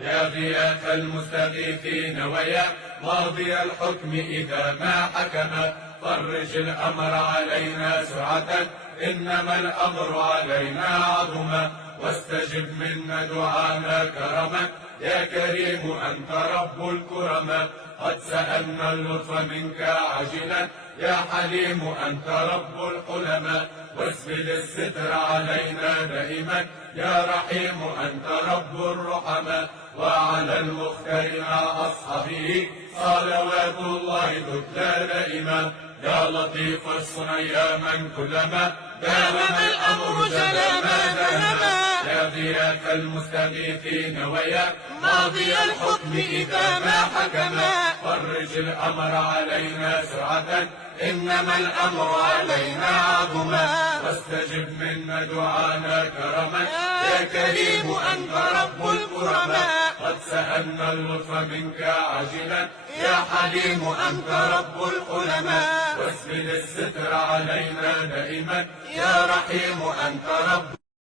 يا غياث المستغيثين ويا ماضي الحكم إذا ما حكم، فرج الأمر علينا سعة إنما الأمر علينا عظما، واستجب منا دعانا كرما يا كريم أنت رب الكرما، قد سألنا اللطف منك عاجلا يا حليم أنت رب الحلما، واسبل الستر علينا دائما يا رحيم أنت رب الرحما، وعلى المختار مع أصحابه صلوات الله تتلى دائما، يا لطيف الصنع يا من كلما دام الأمر جلا ما دهما، يا غياث المستغيثين ويا ماضي الحكم إذا ما حكما، فرج الأمر علينا سعة إنما الأمر علينا عظما، واستجب منا دعانا كرما يا كريم أنت رب الكرما، قد سألنا اللطف منك عاجلا يا حليم أنت رب الحلما، واسبل الستر علينا دائما يا رحيم أنت رب